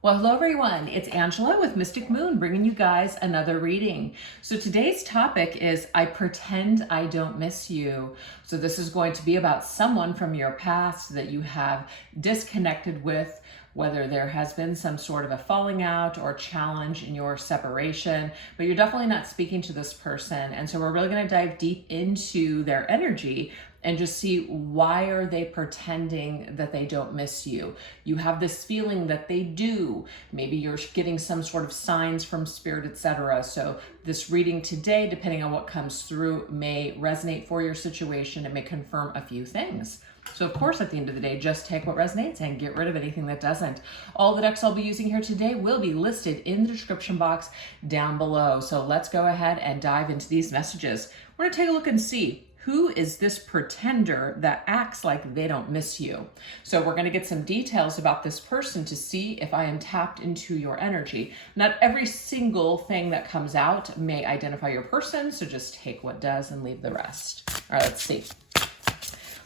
Well, hello everyone. It's Angela with Mystic Moon bringing you guys another reading. So today's topic is I pretend I don't miss you. So this is going to be about someone from your past that you have disconnected with, whether there has been some sort of a falling out or challenge in your separation, but you're definitely not speaking to this person. And so we're really going to dive deep into their energy and just see, why are they pretending that they don't miss you? You have this feeling that they do. Maybe you're getting some sort of signs from spirit, etc. So this reading today, depending on what comes through, may resonate for your situation. It may confirm a few things. So of course, at the end of the day, just take what resonates and get rid of anything that doesn't. All the decks I'll be using here today will be listed in the description box down below. So let's go ahead and dive into these messages. We're going to take a look and see, who is this pretender that acts like they don't miss you? So we're going to get some details about this person to see if I am tapped into your energy. Not every single thing that comes out may identify your person, so just take what does and leave the rest. All right, let's see.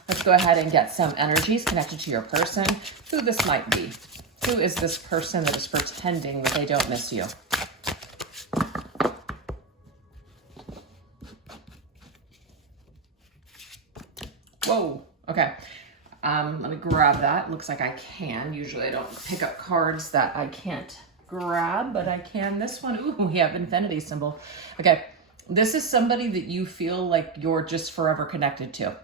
Let's go ahead and get some energies connected to your person, who this might be. Who is this person that is pretending that they don't miss you? Whoa, okay. Let me grab that. Looks like I can. Usually I don't pick up cards that I can't grab, but I can this one. Ooh, we have infinity symbol. Okay, this is somebody that you feel like you're just forever connected to.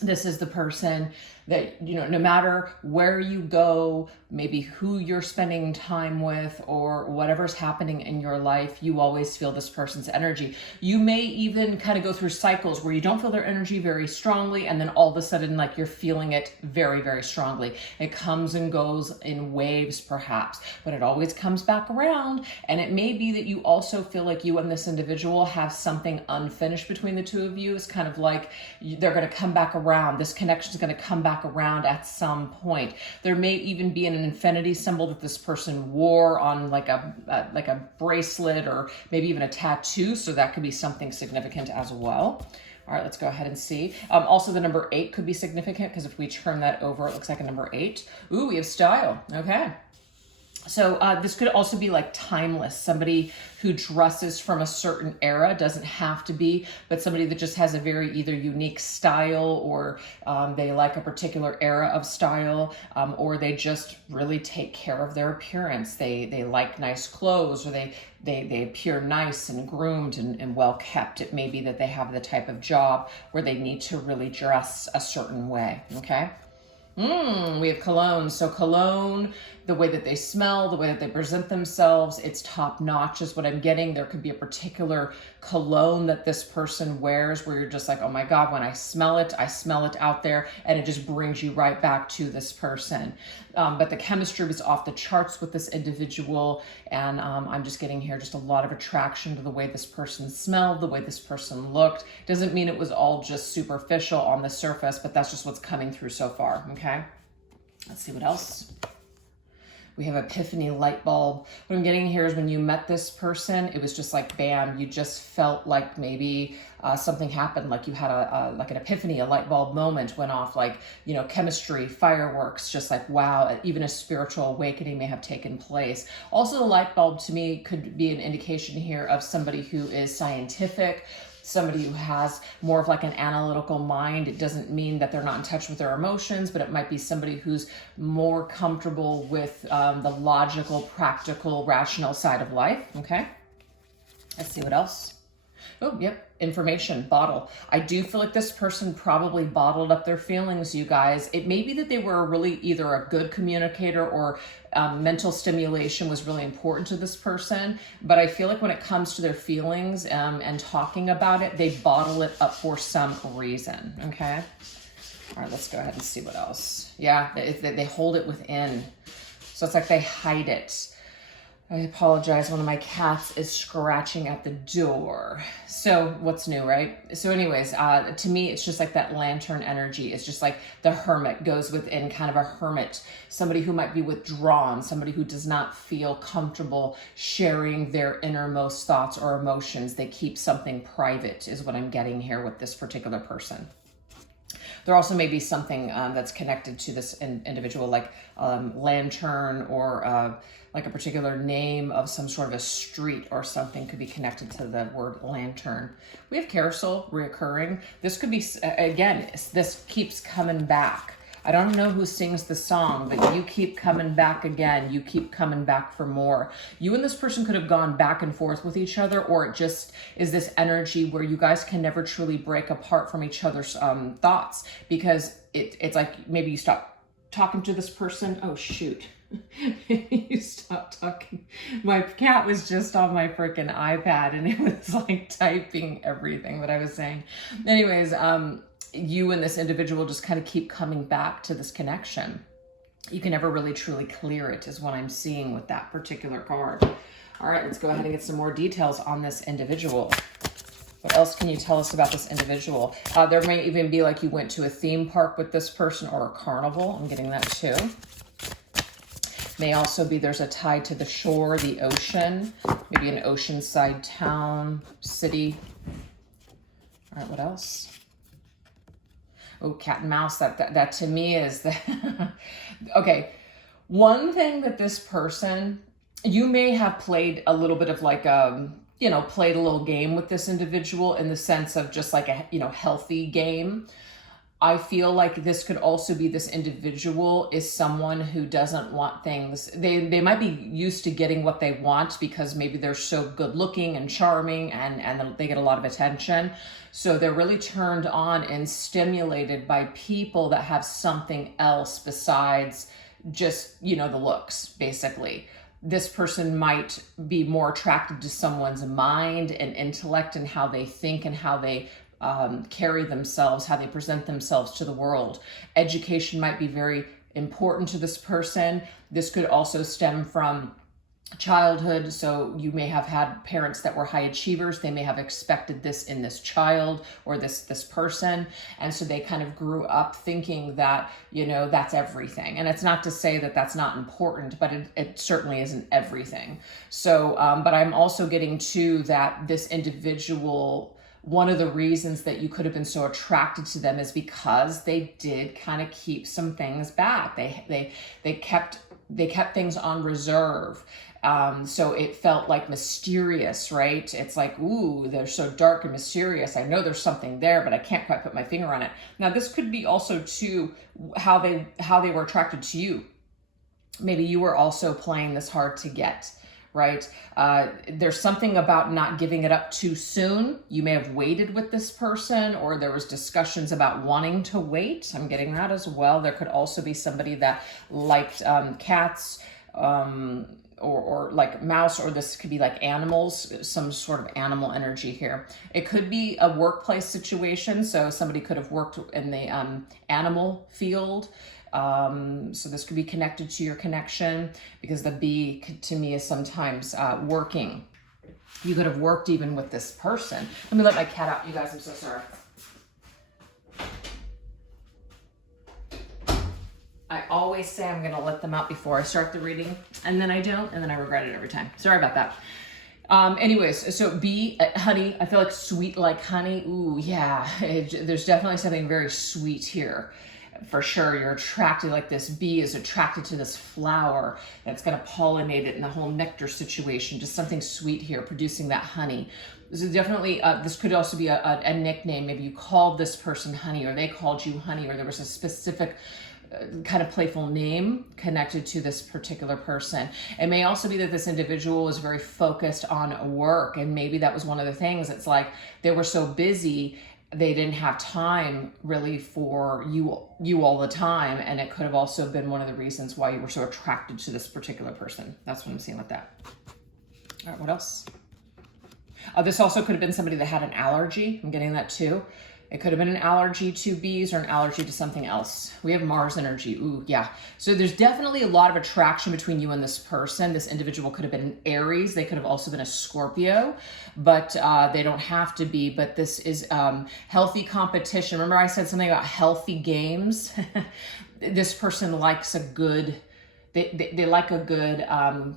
This is the person that, you know, no matter where you go, maybe who you're spending time with or whatever's happening in your life, you always feel this person's energy. You may even kind of go through cycles where you don't feel their energy very strongly, and then all of a sudden, like, you're feeling it very, very strongly. It comes and goes in waves perhaps, but it always comes back around. And it may be that you also feel like you and this individual have something unfinished between the two of you. It's kind of like they're going to come back around. This connection is going to come back around at some point. There may even be an infinity symbol that this person wore on like a bracelet or maybe even a tattoo. So that could be something significant as well. All right, let's go ahead and see. Also, the number 8 could be significant because if we turn that over, it looks like a number 8. Ooh, we have style. Okay. So this could also be like timeless, somebody who dresses from a certain era, doesn't have to be, but somebody that just has a very either unique style, or they like a particular era of style, or they just really take care of their appearance. They like nice clothes, or they appear nice and groomed and well kept. It may be that they have the type of job where they need to really dress a certain way, okay? We have cologne. So cologne, the way that they smell, the way that they present themselves, it's top notch is what I'm getting. There could be a particular cologne that this person wears where you're just like, oh my God, when I smell it out there, and it just brings you right back to this person. But the chemistry was off the charts with this individual, and I'm just getting here just a lot of attraction to the way this person smelled, the way this person looked. Doesn't mean it was all just superficial on the surface, but that's just what's coming through so far, okay? Let's see what else. We have epiphany light bulb. What I'm getting here is when you met this person, it was just like, bam, you just felt like maybe something happened, like you had like an epiphany, a light bulb moment went off, like, you know, chemistry, fireworks, just like, wow, even a spiritual awakening may have taken place. Also, the light bulb to me could be an indication here of somebody who is scientific, somebody who has more of like an analytical mind. It doesn't mean that they're not in touch with their emotions, but it might be somebody who's more comfortable with the logical, practical, rational side of life. Okay, let's see what else. Oh, yep. Information bottle. I do feel like this person probably bottled up their feelings, you guys. It may be that they were really either a good communicator or mental stimulation was really important to this person. But I feel like when it comes to their feelings and talking about it, they bottle it up for some reason. Okay. All right, let's go ahead and see what else. Yeah, they hold it within. So it's like they hide it. I apologize. One of my cats is scratching at the door. So what's new, right? So anyways, to me, it's just like that lantern energy. It's just like the hermit goes within, kind of a hermit, somebody who might be withdrawn, somebody who does not feel comfortable sharing their innermost thoughts or emotions. They keep something private is what I'm getting here with this particular person. There also may be something that's connected to this individual, like lantern, or like a particular name of some sort of a street or something could be connected to the word lantern. We have carousel reoccurring. This could be, again, this keeps coming back. I don't know who sings the song, but you keep coming back again. You keep coming back for more. You and this person could have gone back and forth with each other, or it just is this energy where you guys can never truly break apart from each other's thoughts, because it's like maybe you stop talking to this person. Oh, shoot. You stop talking. My cat was just on my freaking iPad and it was like typing everything that I was saying. Anyways, you and this individual just kind of keep coming back to this connection. You can never really truly clear it, is what I'm seeing with that particular card. All right, let's go ahead and get some more details on this individual. What else can you tell us about this individual? There may even be like you went to a theme park with this person, or a carnival. I'm getting that too. May also be there's a tie to the shore, the ocean, maybe an oceanside town, city. All right, what else? Oh, cat and mouse, that to me is the, okay. One thing that this person, you may have played a little bit of like, played a little game with this individual, in the sense of just like a, healthy game. I feel like this could also be this individual is someone who doesn't want things. They might be used to getting what they want because maybe they're so good looking and charming, and they get a lot of attention. So they're really turned on and stimulated by people that have something else besides just, the looks, basically. This person might be more attracted to someone's mind and intellect, and how they think and how they carry themselves, how they present themselves to the world. Education might be very important to this person. This could also stem from childhood. So you may have had parents that were high achievers. They may have expected this in this child or this person. And so they kind of grew up thinking that, that's everything. And it's not to say that that's not important, but it certainly isn't everything. So, but I'm also getting to that this individual, one of the reasons that you could have been so attracted to them is because they did kind of keep some things back. They kept things on reserve. So it felt like mysterious, right? It's like, ooh, they're so dark and mysterious. I know there's something there, but I can't quite put my finger on it. Now, this could be also too how they were attracted to you. Maybe you were also playing this hard to get. Right? There's something about not giving it up too soon. You may have waited with this person, or there was discussions about wanting to wait. I'm getting that as well. There could also be somebody that liked cats, or like mouse, or this could be like animals, some sort of animal energy here. It could be a workplace situation. So somebody could have worked in the animal field. So this could be connected to your connection, because the bee to me is sometimes working. You could have worked even with this person. Let me let my cat out, you guys. I'm so sorry. I always say I'm going to let them out before I start the reading, and then I don't, and then I regret it every time. Sorry about that. Anyways, so bee, honey, I feel like sweet like honey. Ooh, yeah, there's definitely something very sweet here. For sure, you're attracted, like this bee is attracted to this flower that's going to pollinate it in the whole nectar situation. Just something sweet here, producing that honey. This is definitely, this could also be a nickname. Maybe you called this person honey, or they called you honey, or there was a specific kind of playful name connected to this particular person. It may also be that this individual was very focused on work, and maybe that was one of the things. It's like they were so busy, they didn't have time really for you all the time. And it could have also been one of the reasons why you were so attracted to this particular person. That's what I'm seeing with that. All right, what else? This also could have been somebody that had an allergy. I'm getting that too. It could have been an allergy to bees, or an allergy to something else. We have Mars energy. Ooh, yeah. So there's definitely a lot of attraction between you and this person. This individual could have been an Aries. They could have also been a Scorpio, but they don't have to be. But this is healthy competition. Remember I said something about healthy games? This person likes a good they like a good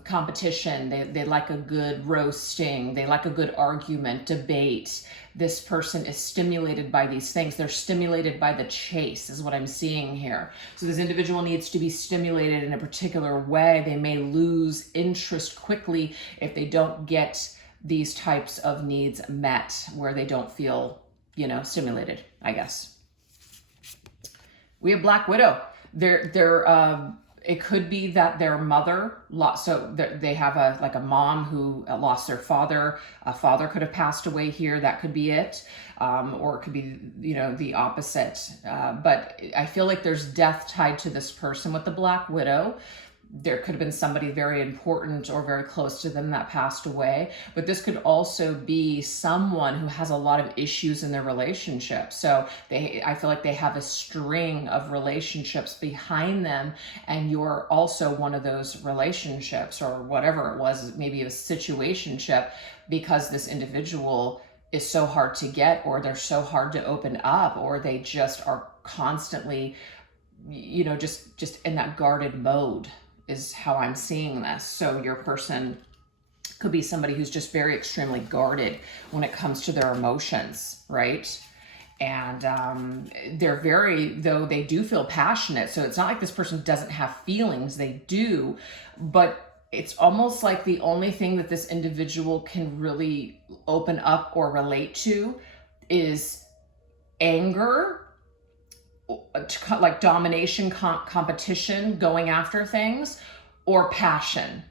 competition. They like a good roasting. They like a good argument, debate. This person is stimulated by these things. They're stimulated by the chase is what I'm seeing here. So this individual needs to be stimulated in a particular way. They may lose interest quickly if they don't get these types of needs met, where they don't feel, you know, stimulated, I guess. We have Black Widow. It could be that their mother lost, so they have a mom who lost their father. A father could have passed away here. That could be it. Or it could be, you know, the opposite. But I feel like there's death tied to this person with the Black Widow. There could have been somebody very important or very close to them that passed away, but this could also be someone who has a lot of issues in their relationship. So I feel like they have a string of relationships behind them, and you're also one of those relationships, or whatever it was, maybe a situationship, because this individual is so hard to get, or they're so hard to open up, or they just are constantly, you know, just in that guarded mode, is how I'm seeing this. So your person could be somebody who's just very extremely guarded when it comes to their emotions, right? And they're though they do feel passionate. So it's not like this person doesn't have feelings, they do, but it's almost like the only thing that this individual can really open up or relate to is anger, like domination, competition, going after things, or passion.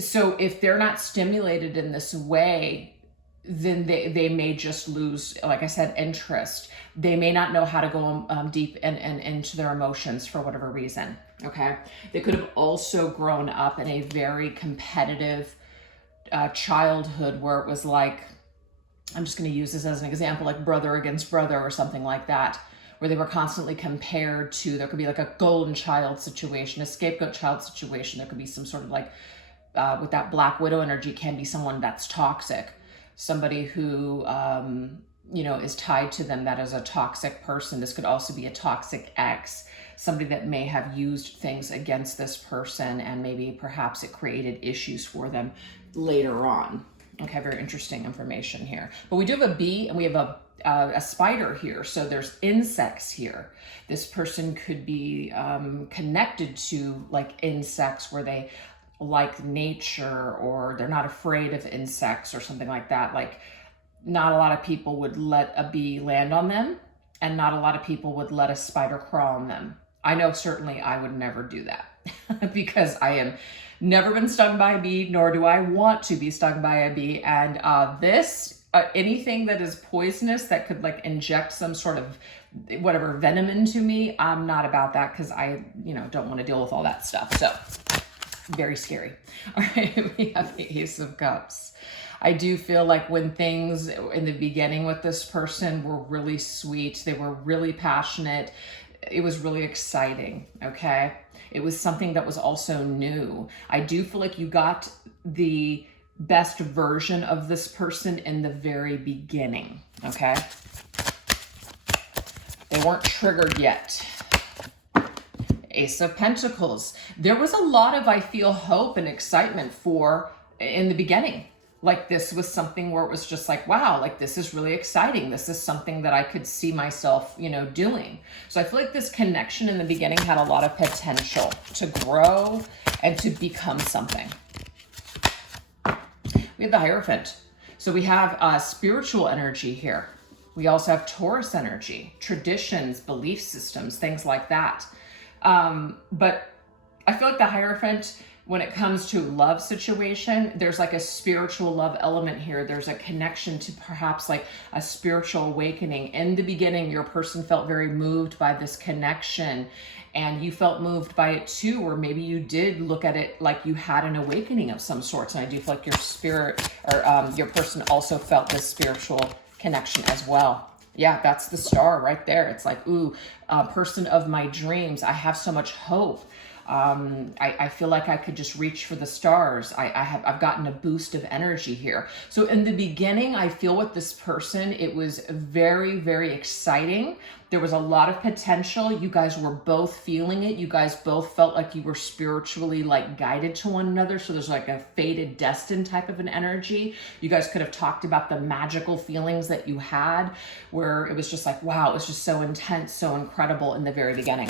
So if they're not stimulated in this way, then they may just lose, like I said, interest. They may not know how to go deep and into their emotions for whatever reason, okay? They could have also grown up in a very competitive childhood where it was like, I'm just going to use this as an example, like brother against brother or something like that, where they were constantly compared to. There could be like a golden child situation, a scapegoat child situation. There could be some sort of like, with that Black Widow energy, can be someone that's toxic. Somebody who, you know, is tied to them, that is a toxic person. This could also be a toxic ex, somebody that may have used things against this person, and maybe perhaps it created issues for them later on. Okay, very interesting information here. But we do have a bee, and we have a spider here. So there's insects here. This person could be connected to like insects, where they like nature, or they're not afraid of insects or something like that. Like, not a lot of people would let a bee land on them, and not a lot of people would let a spider crawl on them. I know certainly I would never do that because I am never been stung by a bee, nor do I want to be stung by a bee. And anything that is poisonous, that could like inject some sort of whatever venom into me, I'm not about that, because I, you know, don't want to deal with all that stuff. So very scary. All right, we have the Ace of Cups. I do feel like when things in the beginning with this person were really sweet, they were really passionate, it was really exciting, okay? It was something that was also new. I do feel like you got the best version of this person in the very beginning, okay? They weren't triggered yet. Ace of Pentacles. There was a lot of, I feel, hope and excitement in the beginning. Like, this was something where it was just like, wow, like this is really exciting. This is something that I could see myself, you know, doing. So I feel like this connection in the beginning had a lot of potential to grow and to become something. We have the Hierophant. So we have spiritual energy here. We also have Taurus energy, traditions, belief systems, things like that. But I feel like the Hierophant, when it comes to love situation, there's like a spiritual love element here. There's a connection to perhaps like a spiritual awakening. In the beginning, your person felt very moved by this connection, and you felt moved by it too, or maybe you did look at it like you had an awakening of some sorts. And I do feel like your spirit, or your person also felt this spiritual connection as well. Yeah, that's the star right there. It's like, ooh, person of my dreams. I have so much hope. I feel like I could just reach for the stars. I've gotten a boost of energy here. So in the beginning, I feel with this person, it was very, very exciting. There was a lot of potential. You guys were both feeling it. You guys both felt like you were spiritually like guided to one another. So there's like a fated, destined type of an energy. You guys could have talked about the magical feelings that you had, where it was just like, wow, it was just so intense, so incredible in the very beginning.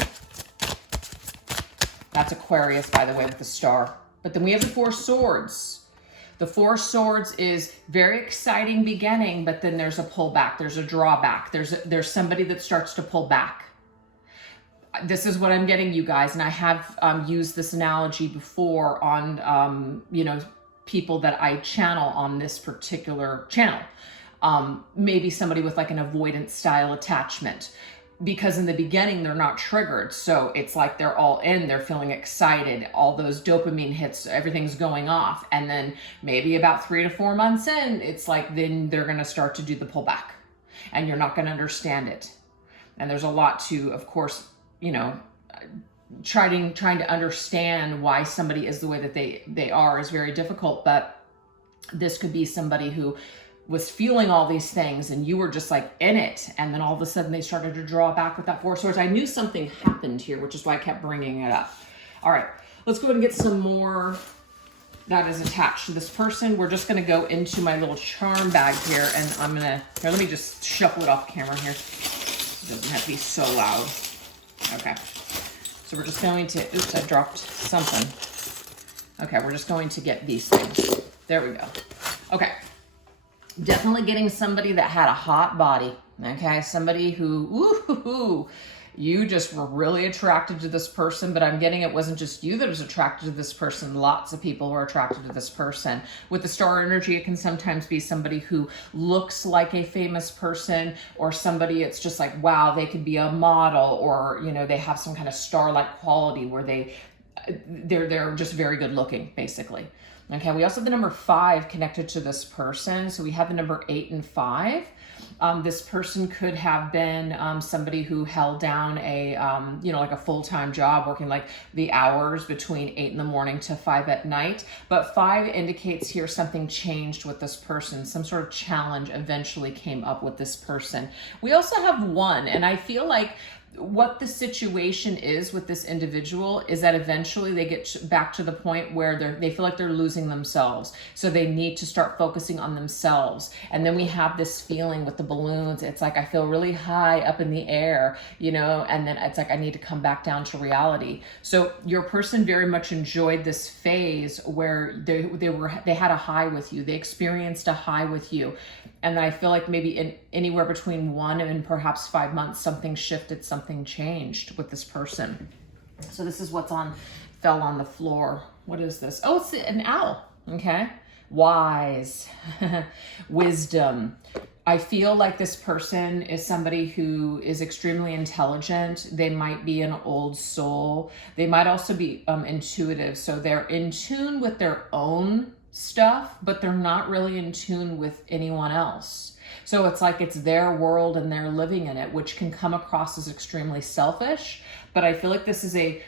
That's Aquarius, by the way, with the star. But then we have the Four Swords. The Four Swords is very exciting beginning, but then there's a pullback, there's a drawback, there's somebody that starts to pull back. This is what I'm getting, you guys, and I have used this analogy before on you know, people that I channel on this particular channel. Maybe somebody with like an avoidance style attachment. Because in the beginning, they're not triggered. So it's like they're all in, they're feeling excited, all those dopamine hits, everything's going off. And then maybe about 3 to 4 months in, it's like then they're gonna start to do the pullback and you're not gonna understand it. And there's a lot to, of course, you know, trying to understand why somebody is the way that they are is very difficult. But this could be somebody who was feeling all these things and you were just like in it, and then all of a sudden they started to draw back with that Four Swords. I knew something happened here, which is why I kept bringing it up. All right, let's go ahead and get some more that is attached to this person. We're just going to go into my little charm bag here, and I'm gonna here, let me just shuffle it off camera here. It doesn't have to be so loud. Okay, so we're just going to, oops, I dropped something. Okay, we're just going to get these things. There we go. Okay. Definitely getting somebody that had a hot body, okay? Somebody who, ooh, you just were really attracted to this person, but I'm getting it wasn't just you that was attracted to this person. Lots of people were attracted to this person. With the star energy, it can sometimes be somebody who looks like a famous person, or somebody it's just like, wow, they could be a model, or, you know, they have some kind of star-like quality where they're just very good looking, basically. Okay, we also have the number 5 connected to this person. So we have the number 8 and 5. This person could have been somebody who held down a, you know, like a full-time job, working like the hours between 8 in the morning to 5 at night. But 5 indicates here something changed with this person. Some sort of challenge eventually came up with this person. We also have 1, and I feel like what the situation is with this individual is that eventually they get back to the point where they feel like they're losing themselves. So they need to start focusing on themselves. And then we have this feeling with the balloons. It's like, I feel really high up in the air, you know, and then it's like, I need to come back down to reality. So your person very much enjoyed this phase where they had a high with you. They experienced a high with you. And I feel like maybe in anywhere between 1 and perhaps 5 months, something shifted, something changed with this person. So this is what's fell on the floor. What is this? Oh, it's an owl. Okay. Wise, wisdom. I feel like this person is somebody who is extremely intelligent. They might be an old soul. They might also be intuitive. So they're in tune with their own stuff, but they're not really in tune with anyone else. So it's like it's their world and they're living in it, which can come across as extremely selfish. But I feel like this is a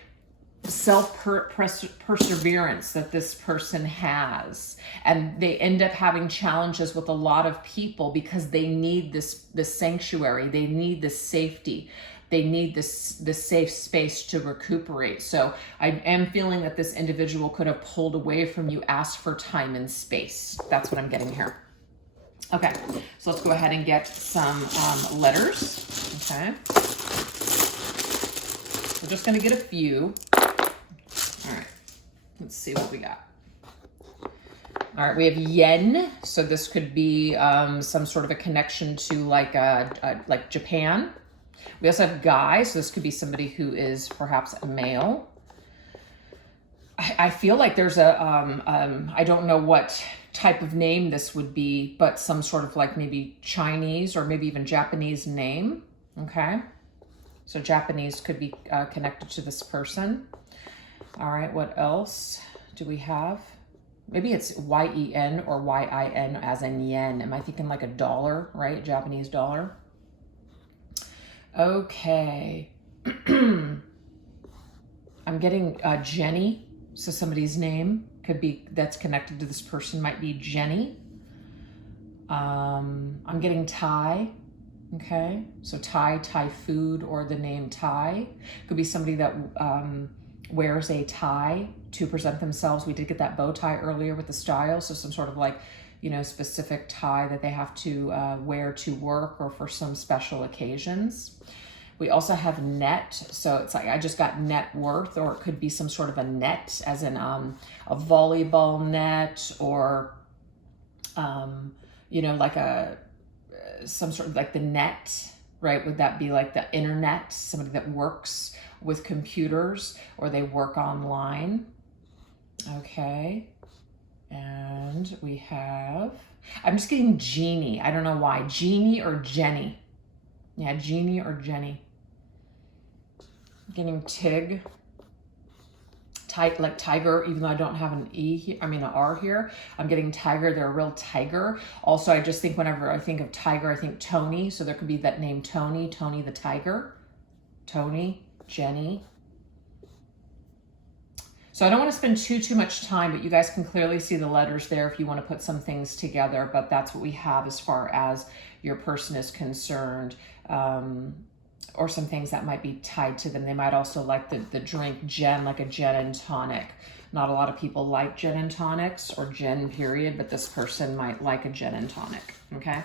self-perseverance that this person has, and they end up having challenges with a lot of people because they need this sanctuary, they need this safety, they need this safe space to recuperate. So I am feeling that this individual could have pulled away from you, asked for time and space. That's what I'm getting here. Okay, so let's go ahead and get some letters. Okay, we're just going to get a few. All right, let's see what we got. All right, we have yen. So this could be some sort of a connection to like Japan. We also have guy. So this could be somebody who is perhaps a male. I feel like there's a, I don't know what type of name this would be, but some sort of like maybe Chinese or maybe even Japanese name. Okay. So Japanese could be connected to this person. All right, what else do we have? Maybe it's Y-E-N or Y-I-N as in yen. Am I thinking like a dollar, right? Japanese dollar. Okay. I'm getting Jenny. So somebody's name could be, that's connected to this person, might be Jenny. I'm getting Thai. Okay, so Thai food, or the name Thai. Could be somebody that wears a tie to present themselves. We did get that bow tie earlier with the style, so some sort of like, you know, specific tie that they have to wear to work or for some special occasions. We also have net, so it's like I just got net worth, or it could be some sort of a net, as in a volleyball net, or you know, like some sort of like the net, right? Would that be like the internet? Somebody that works with computers, or they work online. Okay. And we have, I'm just getting Jeannie. I don't know why. Jeannie or Jenny. Yeah, Jeannie or Jenny. Getting Tig. Like tiger, even though I don't have an E here, I mean an R here. I'm getting tiger. They're a real tiger. Also, I just think whenever I think of tiger, I think Tony. So there could be that name Tony, Tony the tiger. Tony, Jenny. So I don't want to spend too much time, but you guys can clearly see the letters there if you want to put some things together. But that's what we have as far as your person is concerned. Or some things that might be tied to them. They might also like the drink gin, like a gin and tonic. Not a lot of people like gin and tonics, or gin period, but this person might like a gin and tonic, okay?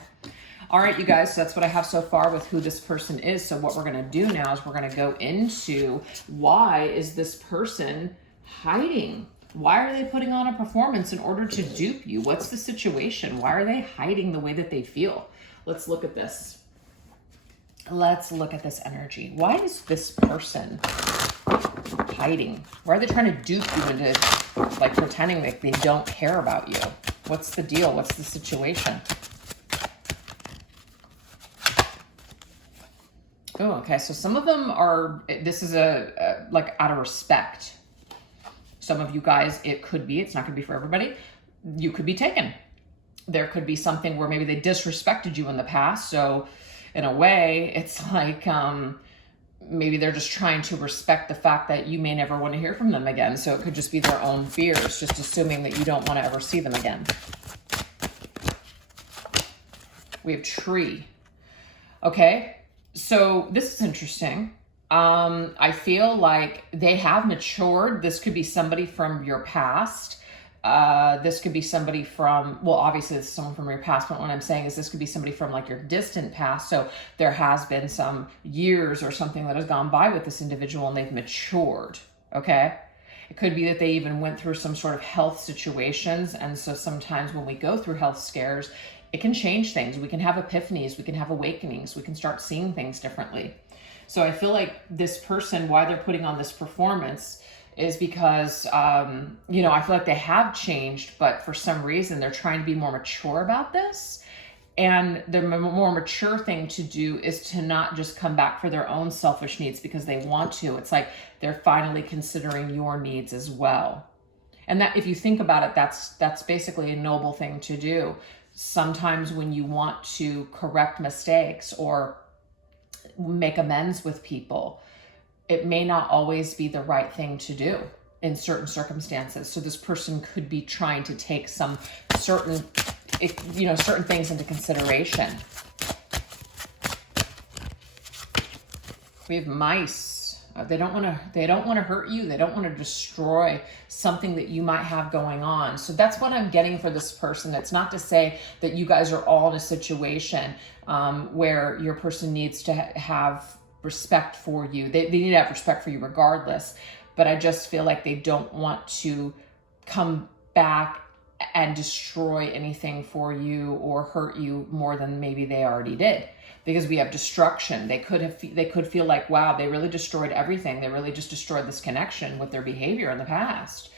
All right, you guys, so that's what I have so far with who this person is. So what we're gonna do now is we're gonna go into, why is this person hiding? Why are they putting on a performance in order to dupe you? What's the situation? Why are they hiding the way that they feel? Let's look at this. Let's look at this energy. Why is this person hiding? Why are they trying to dupe you into like pretending like they don't care about you? What's the deal? What's the situation? Oh, okay. So some of them are, this is a like out of respect. Some of you guys, it could be, it's not going to be for everybody. You could be taken. There could be something where maybe they disrespected you in the past. So in a way, it's like maybe they're just trying to respect the fact that you may never want to hear from them again. So it could just be their own fears, just assuming that you don't want to ever see them again. We have tree. Okay, so this is interesting. I feel like they have matured. This could be somebody from your past. This could be somebody from, well, obviously it's someone from your past, but what I'm saying is this could be somebody from like your distant past. So there has been some years or something that has gone by with this individual and they've matured, okay? It could be that they even went through some sort of health situations. And so sometimes when we go through health scares, it can change things. We can have epiphanies, we can have awakenings, we can start seeing things differently. So I feel like this person, why they're putting on this performance is because, you know, I feel like they have changed, but for some reason they're trying to be more mature about this. And the more mature thing to do is to not just come back for their own selfish needs because they want to. It's like they're finally considering your needs as well. And that, if you think about it, that's basically a noble thing to do. Sometimes when you want to correct mistakes or make amends with people, it may not always be the right thing to do in certain circumstances. So this person could be trying to take some certain, you know, certain things into consideration. We have mice. They don't want to hurt you. They don't want to destroy something that you might have going on. So that's what I'm getting for this person. It's not to say that you guys are all in a situation where your person needs to have respect for you. They need to have respect for you regardless. But I just feel like they don't want to come back and destroy anything for you or hurt you more than maybe they already did. Because we have destruction. They could feel like, wow, they really destroyed everything. They really just destroyed this connection with their behavior in the past.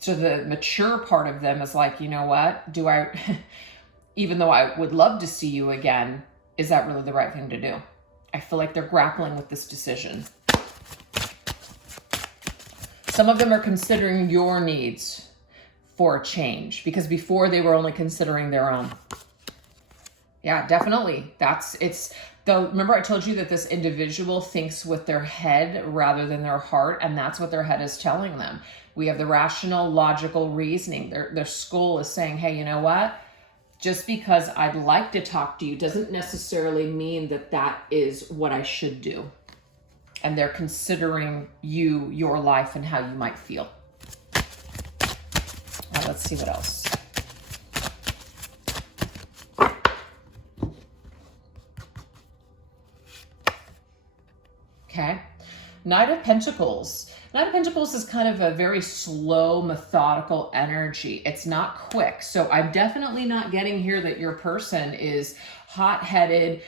So the mature part of them is like, you know what? Do I, even though I would love to see you again, is that really the right thing to do? I feel like they're grappling with this decision. Some of them are considering your needs for a change because before they were only considering their own. Yeah, definitely. Remember I told you that this individual thinks with their head rather than their heart, and that's what their head is telling them. We have the rational, logical reasoning. Their skull is saying, hey, you know what? Just because I'd like to talk to you doesn't necessarily mean that that is what I should do. And they're considering you, your life, and how you might feel. Now let's see what else. Okay. Knight of Pentacles. Knight of Pentacles is kind of a very slow, methodical energy. It's not quick. So I'm definitely not getting here that your person is hot-headed,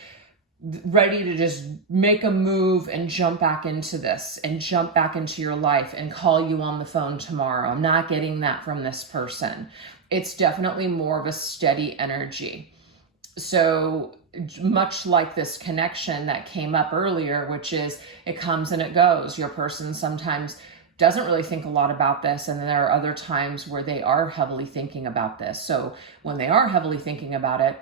ready to just make a move and jump back into this and jump back into your life and call you on the phone tomorrow. I'm not getting that from this person. It's definitely more of a steady energy. So much like this connection that came up earlier, which is it comes and it goes. Your person sometimes doesn't really think a lot about this, and then there are other times where they are heavily thinking about this. So when they are heavily thinking about it,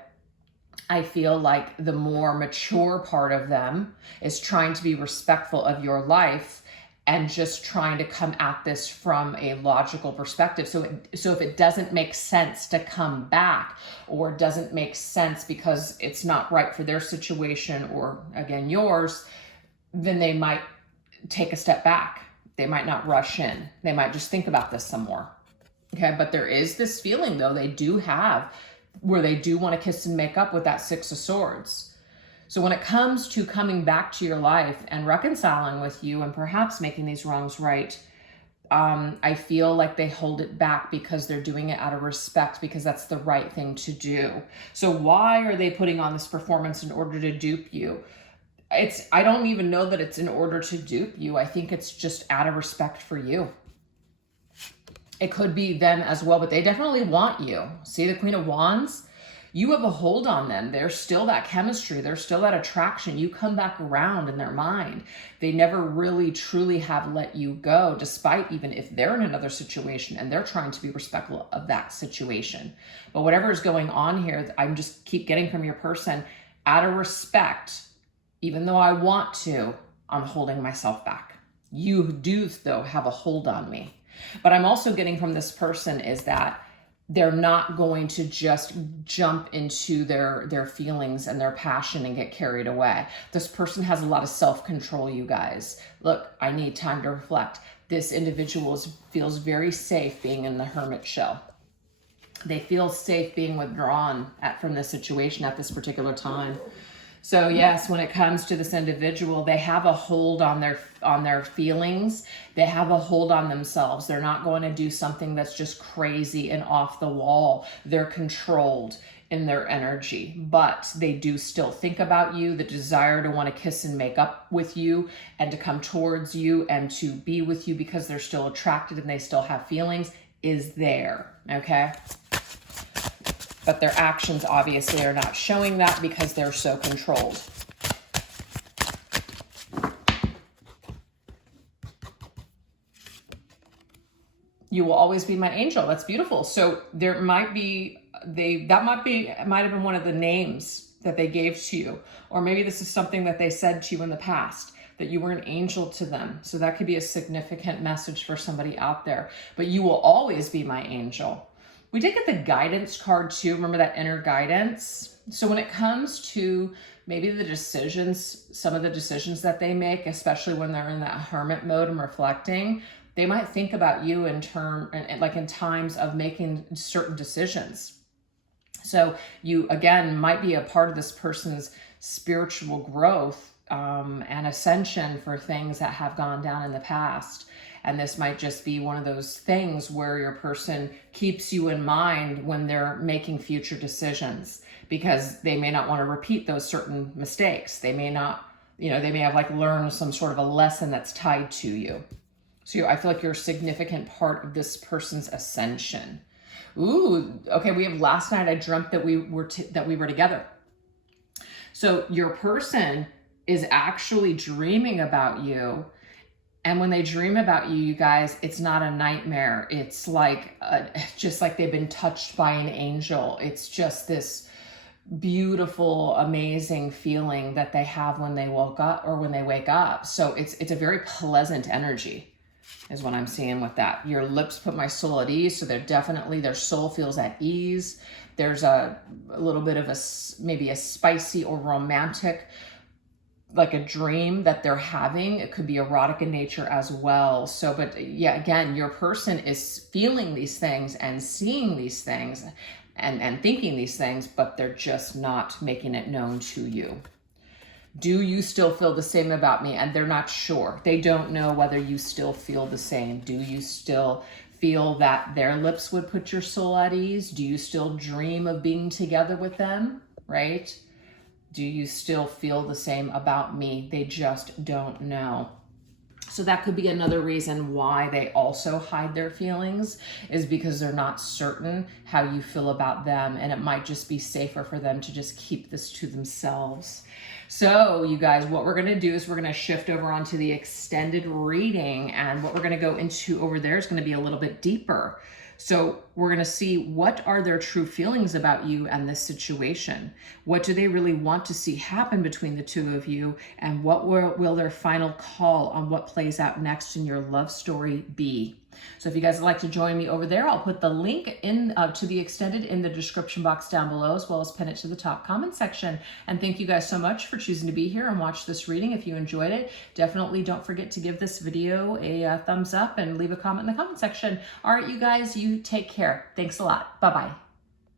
I feel like the more mature part of them is trying to be respectful of your life and just trying to come at this from a logical perspective. So if it doesn't make sense to come back, or doesn't make sense because it's not right for their situation or, again, yours, then they might take a step back. They might not rush in. They might just think about this some more. Okay, but there is this feeling, though, they do have where they do want to kiss and make up with that Six of Swords. So when it comes to coming back to your life and reconciling with you and perhaps making these wrongs right, I feel like they hold it back because they're doing it out of respect, because that's the right thing to do. So why are they putting on this performance in order to dupe you? I don't even know that it's in order to dupe you. I think it's just out of respect for you. It could be them as well, but they definitely want you. See the Queen of Wands? You have a hold on them. There's still that chemistry. There's still that attraction. You come back around in their mind. They never really truly have let you go, despite even if they're in another situation and they're trying to be respectful of that situation. But whatever is going on here, I'm just keep getting from your person, out of respect, even though I want to, I'm holding myself back. You do, though, have a hold on me. But I'm also getting from this person is that they're not going to just jump into their feelings and their passion and get carried away. This person has a lot of self-control, you guys. Look, I need time to reflect. This individual feels very safe being in the hermit shell. They feel safe being withdrawn from this situation at this particular time. So yes, when it comes to this individual, they have a hold on their feelings. They have a hold on themselves. They're not going to do something that's just crazy and off the wall. They're controlled in their energy, but they do still think about you. The desire to want to kiss and make up with you and to come towards you and to be with you because they're still attracted and they still have feelings is there, okay? But their actions obviously are not showing that because they're so controlled. You will always be my angel. That's beautiful. So there might be, might have been one of the names that they gave to you. Or maybe this is something that they said to you in the past, that you were an angel to them. So that could be a significant message for somebody out there. But you will always be my angel. We did get the guidance card too. Remember that inner guidance? So when it comes to maybe the decisions, some of the decisions that they make, especially when they're in that hermit mode and reflecting, they might think about you in times of making certain decisions. So you, again, might be a part of this person's spiritual growth and ascension for things that have gone down in the past. And this might just be one of those things where your person keeps you in mind when they're making future decisions, because they may not want to repeat those certain mistakes. They may not, they may have learned some sort of a lesson that's tied to you. So I feel like you're a significant part of this person's ascension. Ooh, okay. We have last night I dreamt that we were together. So your person is actually dreaming about you. And when they dream about you, you guys, it's not a nightmare. It's just like they've been touched by an angel. It's just this beautiful, amazing feeling that they have when they woke up or when they wake up. So it's a very pleasant energy is what I'm seeing with that. Your lips put my soul at ease. So they're definitely, their soul feels at ease. There's a little bit of maybe a spicy or romantic, like a dream that they're having. It could be erotic in nature as well. So, but yeah, again, your person is feeling these things and seeing these things and thinking these things, but they're just not making it known to you. Do you still feel the same about me? And they're not sure. They don't know whether you still feel the same. Do you still feel that their lips would put your soul at ease? Do you still dream of being together with them, right? Do you still feel the same about me? They just don't know. So that could be another reason why they also hide their feelings, is because they're not certain how you feel about them, and it might just be safer for them to just keep this to themselves. So you guys, what we're going to do is we're going to shift over onto the extended reading, and what we're going to go into over there is going to be a little bit deeper. So we're going to see, what are their true feelings about you and this situation? What do they really want to see happen between the two of you? And what will their final call on what plays out next in your love story be? So if you guys would like to join me over there, I'll put the link in to the extended in the description box down below, as well as pin it to the top comment section. And thank you guys so much for choosing to be here and watch this reading. If you enjoyed it, definitely don't forget to give this video a thumbs up and leave a comment in the comment section. All right, you guys, you take care. Thanks a lot. Bye-bye.